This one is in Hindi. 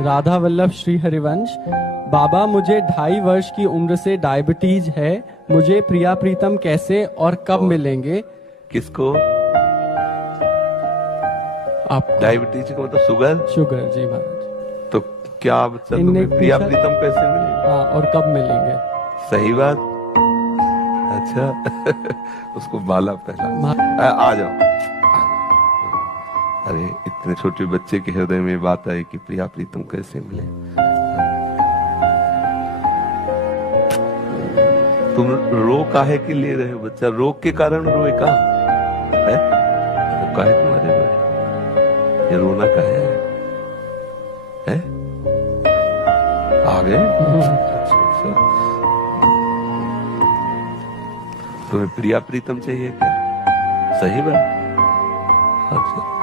राधा वल्लभ श्री हरिवंश। बाबा, मुझे 2.5 वर्ष की उम्र से डायबिटीज है। मुझे प्रिया प्रीतम कैसे और कब मिलेंगे? किसको? आपको? डायबिटीज को मतलब शुगर? शुगर, जी महाराज। तो क्या बच्चा तुम्हें प्रिया प्रीतम कैसे मिलेगी? हाँ, और कब मिलेंगे? सही बात। अच्छा उसको माला पहना। आ जाओ। अरे इतने छोटे बच्चे के हृदय में बात आई कि प्रिया प्रीतम कैसे मिले। तुम रो काहे के लिए रहे हो बच्चा? रोग के कारण रोए का है? तो काहे तुम्हारे रोए? ये रोना काहे है? आ गए? अच्छा। तुम्हें प्रिया प्रीतम चाहिए क्या? सही बात। अच्छा